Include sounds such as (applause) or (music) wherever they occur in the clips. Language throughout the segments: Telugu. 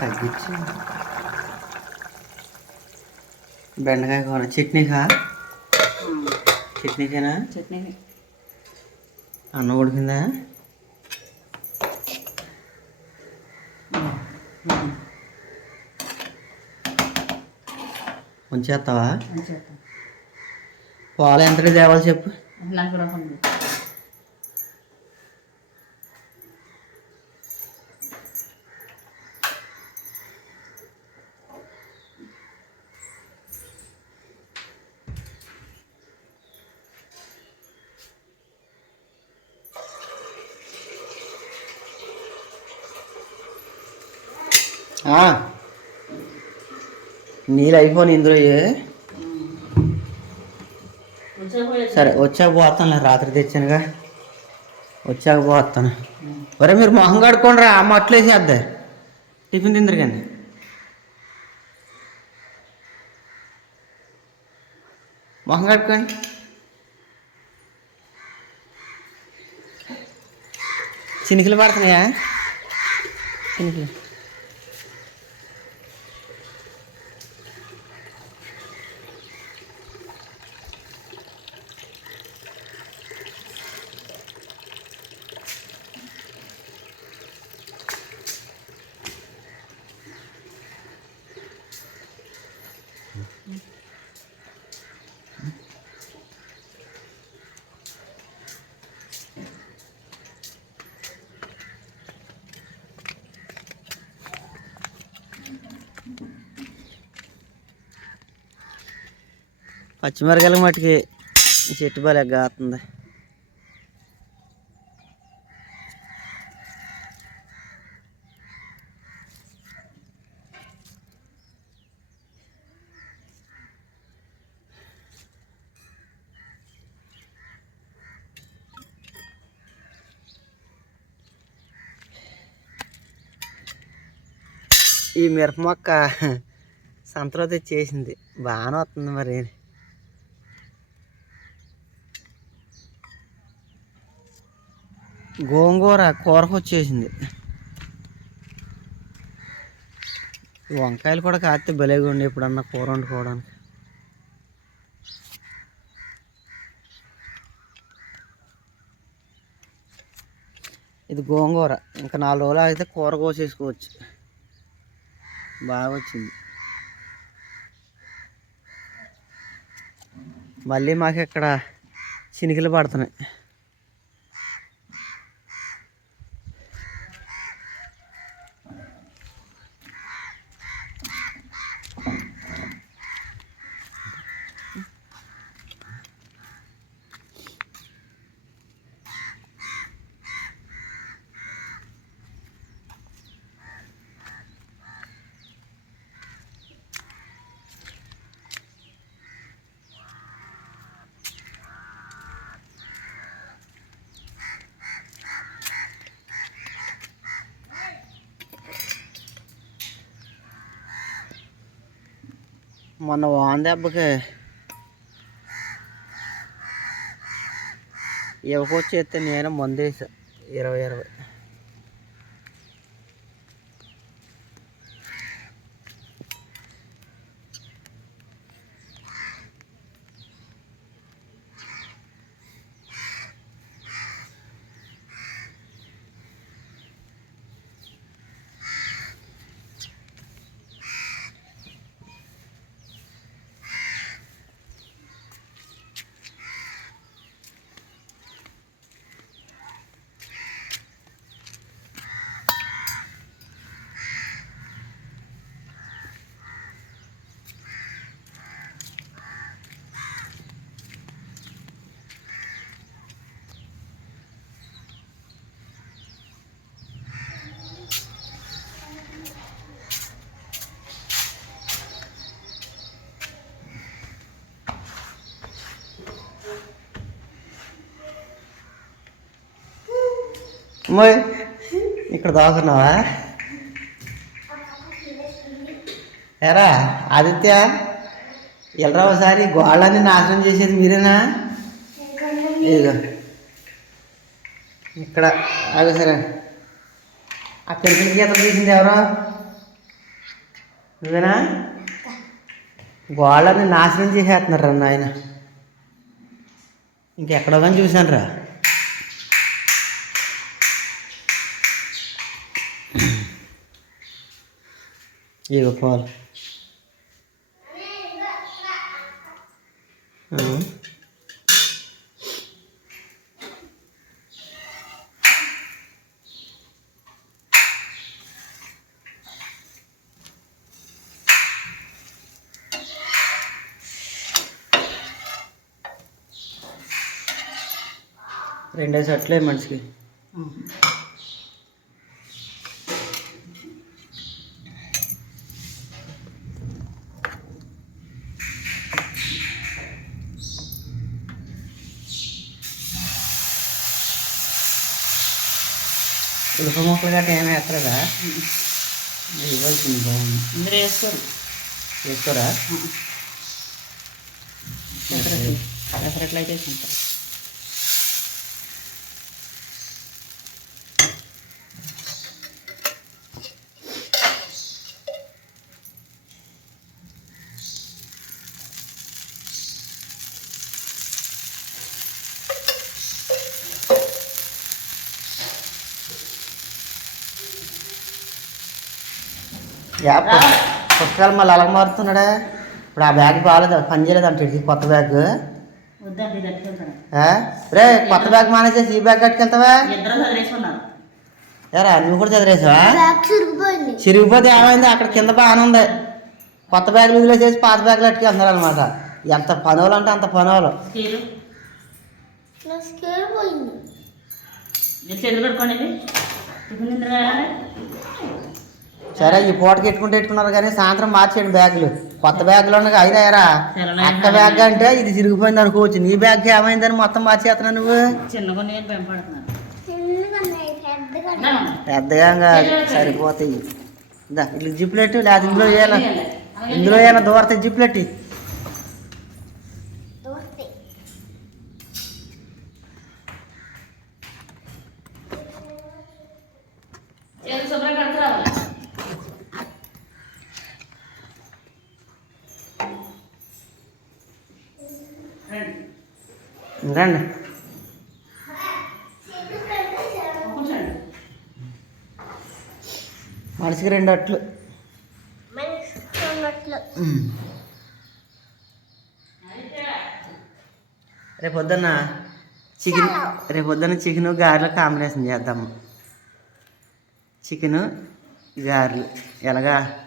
తగ్గించి. బెండకాయ కూర. చట్నీకా? చట్నీకేనా? చట్నీ అన్నం ఉడికిందా? ఉంచేస్తావా? చేస్తాం పాలు ఎంతకి తేవాలి చెప్పు. నలభై రూపాయలు నీళ్ళు అయిపోయి ఇందులో? సరే వచ్చాక పోతాను రాత్రి తెచ్చానుగా. వచ్చాక పోతాను ఒరే మీరు మొహం కడుక్కోండి రా అమ్మ అట్లేసేద్దా టిఫిన్ తిందరు కానీ. మొహం కడుక్కోండి. చినికలు పడుతున్నాయా? చినికలు. పచ్చిమిరకాయలు మట్టుకి చెట్టు బాగా కాస్తుంది ఈ మిరప మొక్క సంతలో తెచ్చేసింది. బాగానే వస్తుంది మరి. గోంగూర కూరకు వచ్చేసింది. వంకాయలు కూడా కాస్తే భలేగా ఉండి ఎప్పుడన్నా కూర వండుకోవడానికి. ఇది గోంగూర. ఇంకా నాలుగు రోజులు అయితే కూర కోసేసుకోవచ్చు. బాగా వచ్చింది. మళ్ళీ మాకు ఇక్కడ చినికలు పడుతున్నాయి. మొన్న వాన్ దెబ్బకి ఇవ్వకొచ్చేస్తే నేను మందేసా ఇరవై ఇరవై. అమ్మాయి ఇక్కడ దాకున్నావా ఎరా ఆదిత్య వెళ్ళరా ఒకసారి గోళ్ళని నాశనం చేసేది మీరేనా? ఇదిగో. ఇక్కడ అదే సరే. ఆ పెన్సిల్ గీత తీసింది ఎవరో? నువ్వేనా? గోళ్ళని నాశనం చేసేస్తున్నారు రా నాయన. ఇంకెక్కడో కానీ చూశాను రా ఇగో పాలు ఆ. రెండే సెట్లే మనిషికి మొక్కలు గట్రా ఏమి ఎత్తలేదా ఇవ్వాల్సింది బాగుంది. ఇందులో వేసుకోరు వేసుకోరా పెసరట్లు పెసరట్లు అయితే యా పుస్తకాలు మళ్ళీ అలా మారుతున్నాడా. ఇప్పుడు ఆ బ్యాగ్ బాగాలేదు పని చేయలేదు అంటే ఇది కొత్త బ్యాగ్? రే కొత్త బ్యాగ్ మానేసేసి ఈ బ్యాగ్ కట్టుకెళ్తావా? ఎరా నువ్వు కూడా చదివేసావా? చిరిగిపోతే ఏమైంది? అక్కడ కింద బాగానే ఉంది. కొత్త బ్యాగులు వదిలేసేసి పాత బ్యాగులు అట్టుకెళ్తున్నారు అనమాట ఎంత పనులు అంటే అంత పనులు. చేతులు కట్టుకోండి. సరే ఈ పూటకి ఎట్టుకుంటే ఎట్టుకున్నారు కానీ సాయంత్రం మార్చేయండి బ్యాగులు. కొత్త బ్యాగులు ఉన్నాయి అయినా ఎరా అక్క బ్యాగ్ అంటే ఇది చిరిగిపోయింది అనుకోవచ్చు. నీ బ్యాగ్ ఏమైందని మొత్తం మార్చేస్తున్నావు నువ్వు? పెద్దగా సరిపోతాయి. ఇందా ఇట్లా జిప్లెట్ లేదా ఇందులో వేయాలి ఇందులో ఏమైనా దూరతాయి జిప్లెట్ దోస్తాయి. చేతులు శుభ్రంగా కడుకు రావాలి రండి రండి. మనిషికి రెండు అట్లు. రేపు పొద్దున్న చికెన్ రేపు పొద్దున్న చికెన్ గారెలు కాంబినేషన్ చేద్దాము. చికెన్ గారెలు. ఎలాగా?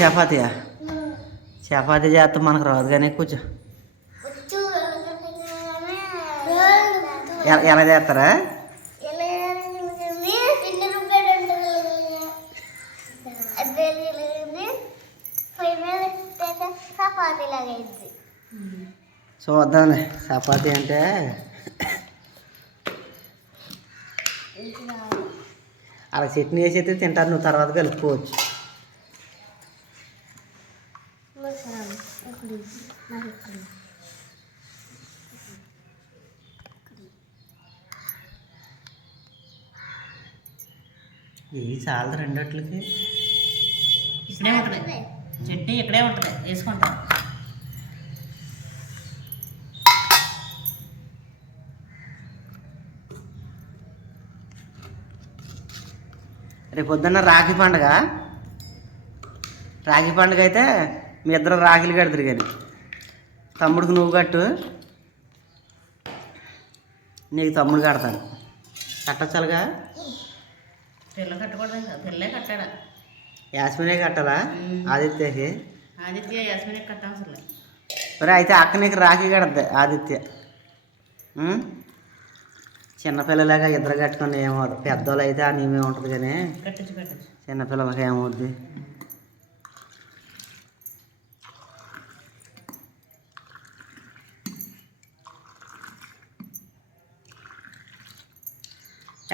చపాతీయా? చపాతీ చేస్తాం మనకు రాదు కానీ కూర్చో. ఎలా చేస్తారా? చూద్దాంలే చపాతీ అంటే అలా చట్నీ వేసి అయితే తింటారు నువ్వు తర్వాత కలుపుకోవచ్చు. ఇవి చాలా రెండట్లకి. ఇక్కడే ఉంటుంది. చట్నీ ఇక్కడే ఉంటుంది. వేసుకుంటాం. రేపు పొద్దున్న రాఖీ పండుగ. రాఖీ పండుగ అయితే మీ ఇద్దరు రాఖీలు కడతారు కానీ తమ్ముడికి నువ్వు కట్టు. నీకు తమ్ముడు కడతాను. కట్టచ్చాలుగా? పిల్ల కట్టకూడదు పిల్లే కట్టాడా యాస్మినే కట్టాలా? ఆదిత్యకి? ఆదిత్య యాస్మిన్ కట్టవసరం మరి అయితే అక్క నీకు రాఖీ కడద్ది ఆదిత్య? చిన్నపిల్లలాగా ఇద్దరు కట్టుకొని ఏమవుతుంది? పెద్దోళ్ళు అయితే ఆ నీమే ఉంటుంది కానీ చిన్నపిల్లలకి ఏమవుద్ది?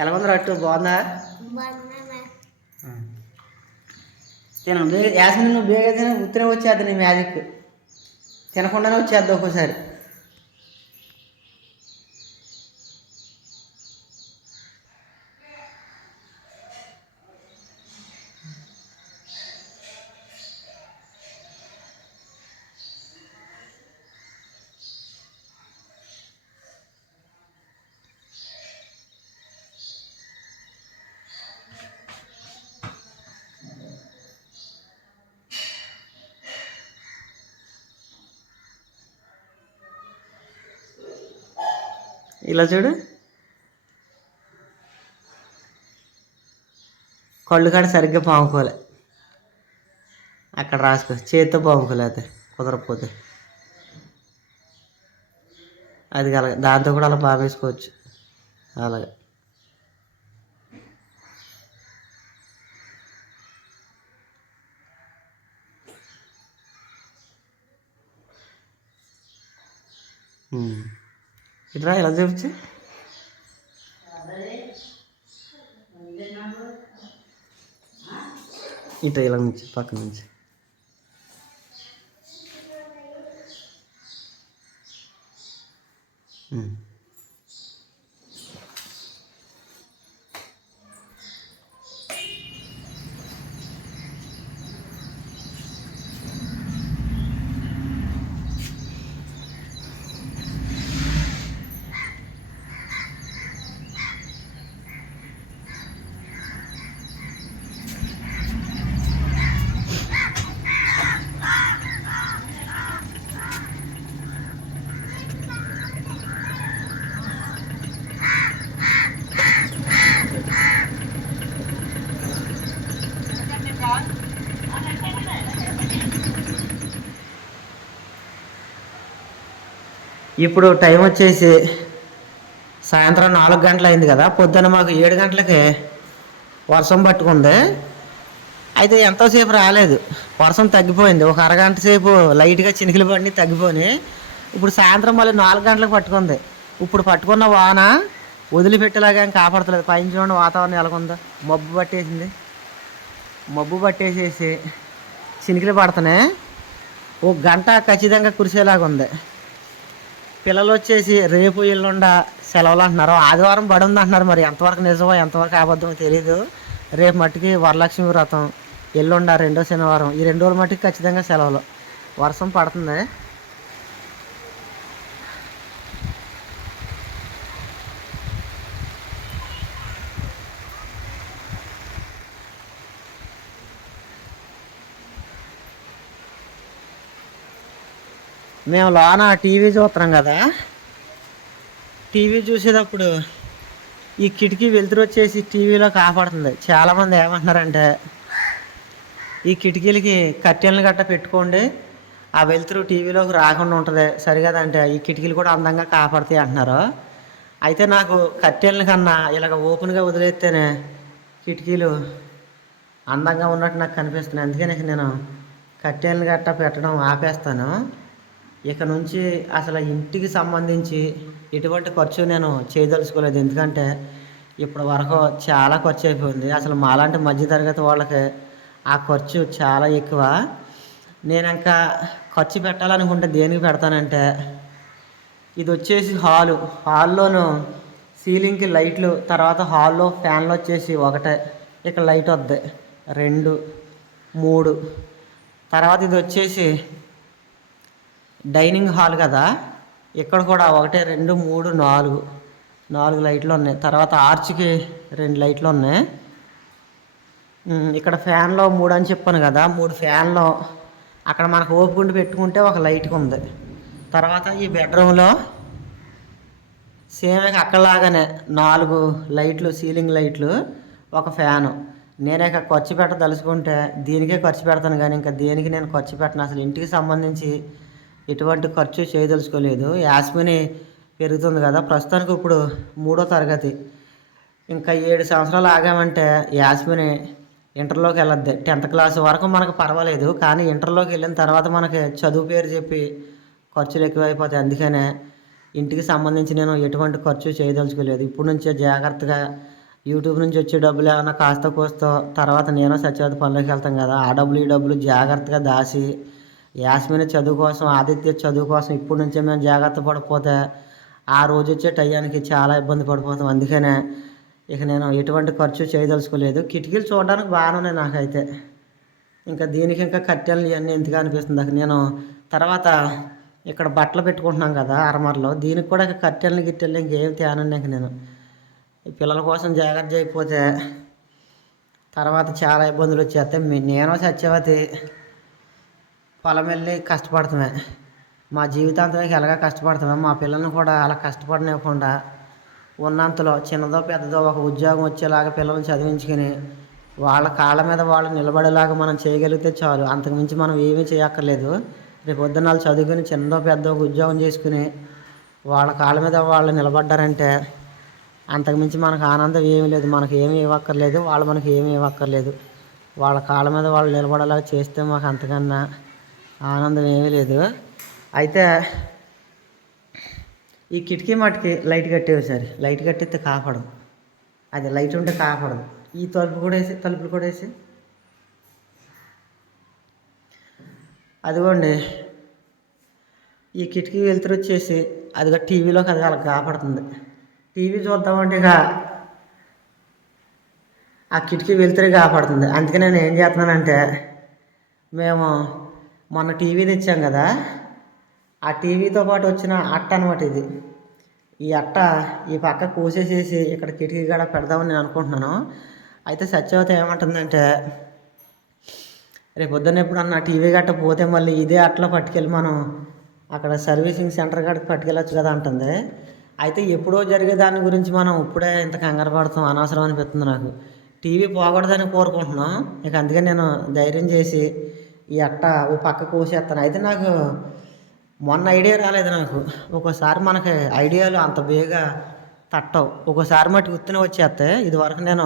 ఎలా ఉంది రట్టు? బాగుందా? తిన బేగ యాసని నువ్వు బేగా తిన ఉత్తరే వచ్చేద్దా నీ మ్యాజిక్. తినకుండానే వచ్చేద్దా ఒక్కోసారి. ఇలా చూడు. కళ్ళు కాడ సరిగ్గా పాముకోలే. అక్కడ రాసుకో. చేతితో పాముకోలేతే కుదరకపోతే. అది కల దాంతో కూడా అలా బాగా వేసుకోవచ్చు అలాగే. ఉమ్. ఇట్రా ఎలా చూపించు ఇట్లా ఇలా నుంచి పక్క నుంచి Mm. ఇప్పుడు టైం వచ్చేసి సాయంత్రం నాలుగు గంటలు అయింది కదా పొద్దున్న మాకు ఏడు గంటలకి వర్షం పట్టుకుంది. అయితే ఎంతోసేపు రాలేదు. వర్షం తగ్గిపోయింది. ఒక అరగంట సేపు లైట్గా చినుకులు పడి తగ్గిపోయి ఇప్పుడు సాయంత్రం మళ్ళీ నాలుగు గంటలకు పట్టుకుంది. ఇప్పుడు పట్టుకున్న వాన వదిలిపెట్టేలాగా ఏం కాపాడతలేదు. పైన చూడండి వాతావరణం ఎలాగుందో. మబ్బు పట్టేసింది. మబ్బు పట్టేసేసి చినుకులు పడుతున్నాయి. ఒక గంట ఖచ్చితంగా కురిసేలాగా ఉంది పిల్లలు వచ్చేసి రేపు ఎల్లుండ సెలవులు అంటున్నారు ఆదివారం పడి ఉంది అంటున్నారు మరి. ఎంతవరకు నిజమో ఎంతవరకు అబద్ధమో తెలియదు రేపు మట్టుకి వరలక్ష్మి వ్రతం ఎల్లుండ రెండో శనివారం. ఈ రెండు రోజుల మట్టికి ఖచ్చితంగా సెలవులు. వర్షం పడుతుంది. మేము లోన టీవీ చూస్తున్నాం కదా. టీవీ చూసేటప్పుడు ఈ కిటికీ వెలుతురు వచ్చేసి టీవీలో కాపాడుతుంది. చాలామంది ఏమంటున్నారంటే ఈ కిటికీలకి కట్టెలను గట్ట పెట్టుకోండి ఆ వెలుతురు టీవీలోకి రాకుండా ఉంటుంది. సరిగదంటే ఈ కిటికీలు కూడా అందంగా కాపాడుతాయి అంటున్నారు. అయితే నాకు కట్టెలను కన్నా ఇలాగ ఓపెన్గా వదిలేస్తేనే కిటికీలు అందంగా ఉన్నట్టు నాకు కనిపిస్తున్నాయి. అందుకని నేను కట్టెలను గట్ట పెట్టడం ఆపేస్తాను. ఇక నుంచి అసలు ఇంటికి సంబంధించి ఎటువంటి ఖర్చు నేను చేయదలుచుకోలేదు. ఎందుకంటే ఇప్పటి వరకు చాలా ఖర్చు అయిపోయింది. అసలు మాలాంటి మధ్యతరగతి వాళ్ళకి ఆ ఖర్చు చాలా ఎక్కువ. నేను ఇంకా ఖర్చు పెట్టాలనుకుంటే దేనికి పెడతానంటే ఇది వచ్చేసి హాలు. హాల్లోను సీలింగ్కి లైట్లు తర్వాత హాల్లో ఫ్యాన్లు వచ్చేసి ఒకటే. ఇక్కడ లైట్ వద్ది. రెండు మూడు. తర్వాత ఇది వచ్చేసి డైనింగ్ హాల్ కదా? ఇక్కడ కూడా ఒకటి రెండు మూడు నాలుగు. నాలుగు లైట్లు ఉన్నాయి. తర్వాత ఆర్చ్కి రెండు లైట్లు ఉన్నాయి. ఇక్కడ ఫ్యాన్లో మూడు అని చెప్పాను కదా. మూడు ఫ్యాన్లో అక్కడ మనకు ఓపుకుంటూ పెట్టుకుంటే ఒక లైట్కి ఉంది. తర్వాత ఈ బెడ్రూమ్లో సేమ్ అక్కడలాగానే నాలుగు లైట్లు సీలింగ్ లైట్లు ఒక ఫ్యాను. నేనే ఇక ఖర్చు పెట్టదలుచుకుంటే దీనికే ఖర్చు పెడతాను కానీ ఇంకా దేనికి నేను ఖర్చు పెట్టను? అసలు ఇంటికి సంబంధించి ఎటువంటి ఖర్చు చేయదలుచుకోలేదు. యాస్మిని పెరుగుతుంది కదా. ప్రస్తుతానికి ఇప్పుడు మూడో తరగతి. ఇంకా ఏడు సంవత్సరాలు ఆగామంటే యాస్మిని ఇంటర్లోకి వెళ్ళద్ది. టెన్త్ క్లాస్ వరకు మనకు పర్వాలేదు. కానీ ఇంటర్లోకి వెళ్ళిన తర్వాత మనకి చదువు పేరు చెప్పి ఖర్చులు ఎక్కువైపోతాయి. అందుకనే ఇంటికి సంబంధించి నేను ఎటువంటి ఖర్చు చేయదలుచుకోలేదు. ఇప్పుడు నుంచే జాగ్రత్తగా యూట్యూబ్ నుంచి వచ్చే డబ్బులు ఏమైనా కాస్త కోస్తో తర్వాత నేను సత్యవతి పనులకు వెళ్తాం కదా. ఆ డబ్బులు ఈ డబ్బులు జాగ్రత్తగా దాచి యాస్మిని చదువు కోసం ఆదిత్య చదువు కోసం ఇప్పటి నుంచే మేము జాగ్రత్త పడిపోతే ఆ రోజు వచ్చే టయానికి చాలా ఇబ్బంది పడిపోతాం. అందుకనే ఇక నేను ఎటువంటి ఖర్చు చేయదలుచుకోలేదు. కిటికీలు చూడడానికి బాగానే ఉన్నాయి నాకైతే. ఇంకా దీనికి ఇంకా కట్టెలు ఇవన్నీ ఎందుకు అనిపిస్తుంది? అక్కడ నేను తర్వాత ఇక్కడ బట్టలు పెట్టుకుంటున్నాం కదా అరమరలో దీనికి కూడా ఇక కట్టెలని గిట్టెలు ఇంకేం తేనండి ఇంక నేను. ఈ పిల్లల కోసం జాగ్రత్త అయిపోతే తర్వాత చాలా ఇబ్బందులు వచ్చేస్తాయి. నేను సత్యవతి పొలం వెళ్ళి కష్టపడతామే. మా జీవితాంతం ఎలాగ కష్టపడతామే మా పిల్లల్ని కూడా అలా కష్టపడనివ్వకుండా ఉన్నంతలో చిన్నదో పెద్దదో ఒక ఉద్యోగం వచ్చేలాగా పిల్లల్ని చదివించుకుని వాళ్ళ కాళ్ళ మీద వాళ్ళు నిలబడేలాగా మనం చేయగలిగితే చాలు. అంతకుమించి మనం ఏమీ చేయక్కర్లేదు. రేపు పొద్దున్న వాళ్ళు చదువుకుని చిన్నదో పెద్ద ఒక ఉద్యోగం చేసుకుని వాళ్ళ కాళ్ళ మీద వాళ్ళు నిలబడ్డారంటే అంతకుమించి మనకు ఆనందం ఏమీ లేదు. మనకు ఏమీ ఇవ్వక్కర్లేదు. వాళ్ళు మనకి ఏమీ ఇవ్వక్కర్లేదు. వాళ్ళ కాళ్ళ మీద వాళ్ళు నిలబడేలాగా చేస్తే మాకు అంతకన్నా ఆనందం ఏమీ లేదు. అయితే ఈ కిటికీ మట్టుకి లైట్ కట్టేవి సార్. లైట్ కట్టిస్తే కాపాడదు అది లైట్ ఉంటే కాపాడదు. ఈ తలుపు కూడా వేసి తలుపులు కూడా వేసి. అదిగోండి. ఈ కిటికీ వెలుతురు వచ్చేసి అదిగా టీవీలోకి అది అలా కాపాడుతుంది. టీవీ చూద్దామంటే ఇక ఆ కిటికీ వెలుతురు కాపాడుతుంది. అందుకే నేను ఏం చేస్తున్నానంటే మేము మొన్న టీవీ తెచ్చాం కదా ఆ టీవీతో పాటు వచ్చిన అట్ట అనమాట ఇది. ఈ అట్ట ఈ పక్క కోసేసేసి ఇక్కడ కిటికీ కూడా పెడదామని నేను అనుకుంటున్నాను. అయితే సత్యవత ఏమంటుందంటే రేపు పొద్దున్న ఎప్పుడన్నా టీవీ గట్ట పోతే మళ్ళీ ఇదే అట్లా పట్టుకెళ్ళి మనం అక్కడ సర్వీసింగ్ సెంటర్ కాడికి పట్టుకెళ్ళచ్చు కదా అంటుంది. అయితే ఎప్పుడో జరిగే దాని గురించి మనం ఇప్పుడే ఇంత కంగారు పడతాం అనవసరం అనిపిస్తుంది నాకు. టీవీ పోకూడదని కోరుకుంటున్నాం. ఇక అందుకే నేను ధైర్యం చేసి ఈ అట్ట ఓ పక్క కోసేస్తాను అయితే నాకు మొన్న ఐడియా రాలేదు నాకు. ఒక్కోసారి మనకి ఐడియాలు అంత బేగా తట్టవు. ఒక్కోసారి మట్టి గుర్తునే వచ్చేస్తాయి ఇదివరకు నేను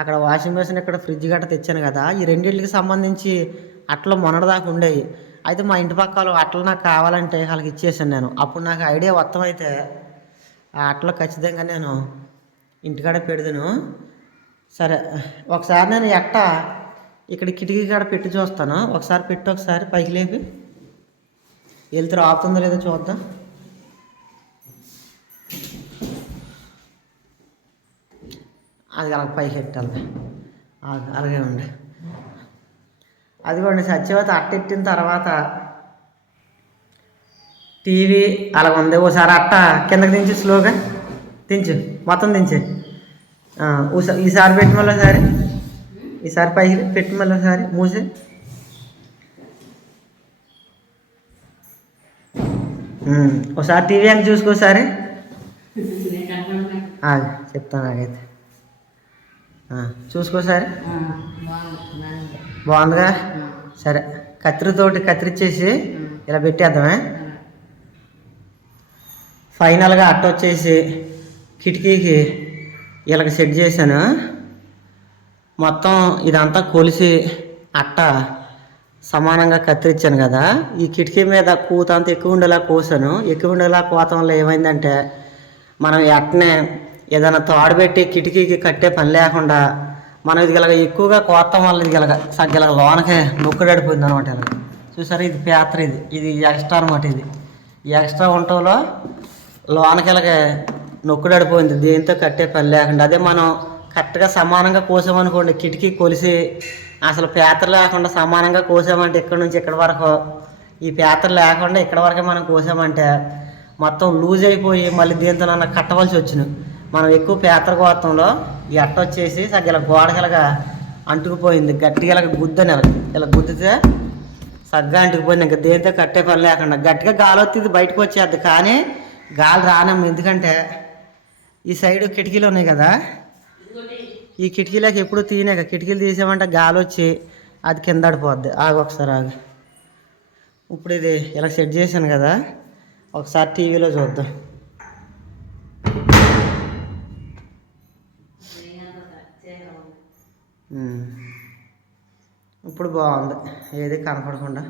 అక్కడ వాషింగ్ మెషిన్ ఇక్కడ ఫ్రిడ్జ్ గట్ట తెచ్చాను కదా ఈ రెండింటికి సంబంధించి అట్ల మొన్నటిదాకా ఉండేవి. అయితే మా ఇంటి పక్క వాళ్ళు అట్లు నాకు కావాలంటే వాళ్ళకి ఇచ్చేసాను నేను. అప్పుడు నాకు ఐడియా మొత్తం అయితే ఆ అట్లు ఖచ్చితంగా నేను ఇంటికాడ పెడదును. సరే ఒకసారి నేను ఎట్ట ఇక్కడ కిటికీ కాడ పెట్టి చూస్తాను. ఒకసారి పెట్టి ఒకసారి పైకి లేపి. వెళ్తారు ఆపుతుందో లేదో చూద్దాం. అది అలా పైకి పెట్టాలి అలాగే ఉండి. అదిగోండి సత్యవత అట్టెట్టిన తర్వాత టీవీ అలా ఉంది. ఓసారి అట్ట కిందకి దించి స్లోగా. దించు మొత్తం దించు. ఈసారి పెట్టి మళ్ళీ ఒకసారి. ఈసారి పైకి పెట్టి మళ్ళీ ఒకసారి మూసి. ఒకసారి టీవీ అని చూసుకోసారి (laughs) చెప్తాను ఆ, చూసుకోసారి. బాగుందిగా? సరే కత్తిరితోటి కత్తిరించేసి ఇలా పెట్టేద్దామే. ఫైనల్గా అట్ట వచ్చేసి కిటికీకి ఇలాగ సెట్ చేశాను. మొత్తం ఇదంతా కొలిసి అట్ట సమానంగా కత్తిరించాను కదా. ఈ కిటికీ మీద కూత అంత ఎక్కువ ఉండేలా కోసాను. ఎక్కువ ఉండేలా కోతం వల్ల ఏమైందంటే మనం ఈ అట్టనే ఏదైనా తాడు పెట్టి కిటికీకి కట్టే పని లేకుండా మనం ఇది గలగ ఎక్కువగా కోతం వల్ల ఇది గలగ సగ్గలగ లోనకే నొక్కుడడిపోయింది అనమాట ఇలా. చూసారా? ఇది పేత్ర ఇది. ఇది ఎక్స్ట్రా అనమాట ఇది. ఈ ఎక్స్ట్రా ఉండటంలో లోనకి ఇలాగే నొక్కుడడిపోయింది దేంతో కట్టే పని లేకుండా. అదే మనం కరెక్ట్గా సమానంగా కోసామనుకోండి కిటికీ కొలిసి అసలు పేతర లేకుండా సమానంగా కోసామంటే ఇక్కడ నుంచి ఇక్కడ వరకు ఈ పేతర లేకుండా ఇక్కడ వరకే మనం కోసామంటే మొత్తం లూజ్ అయిపోయి మళ్ళీ దీంతో నన్ను కట్టవలసి వచ్చింది. మనం ఎక్కువ పేతర కోతంలో ఈ అట్ట వచ్చేసి సగ్గ గోడగలగా అంటుకుపోయింది గట్టిగా ఇలా గుద్దని ఇలా ఇలా గుద్దితే సగ్గా అంటుకుపోయింది. ఇంకా దేంతో కట్టే పని లేకుండా గట్టిగా గాలి వస్తుంది బయటకు వచ్చేది. కానీ గాలి రానమ్మ ఎందుకంటే ఈ సైడ్ కిటికీలు ఉన్నాయి కదా ఈ కిటికీలకు ఎప్పుడు తీయనాక కిటికీలు తీసామంటే గాలి వచ్చి అది కింద పడిపోద్ది ఆగు ఒకసారి ఆగు. ఇప్పుడు ఇది ఇలా సెట్ చేశాను కదా ఒకసారి టీవీలో చూద్దాం. ఇప్పుడు బాగుంది. ఏది కనపడకుండా.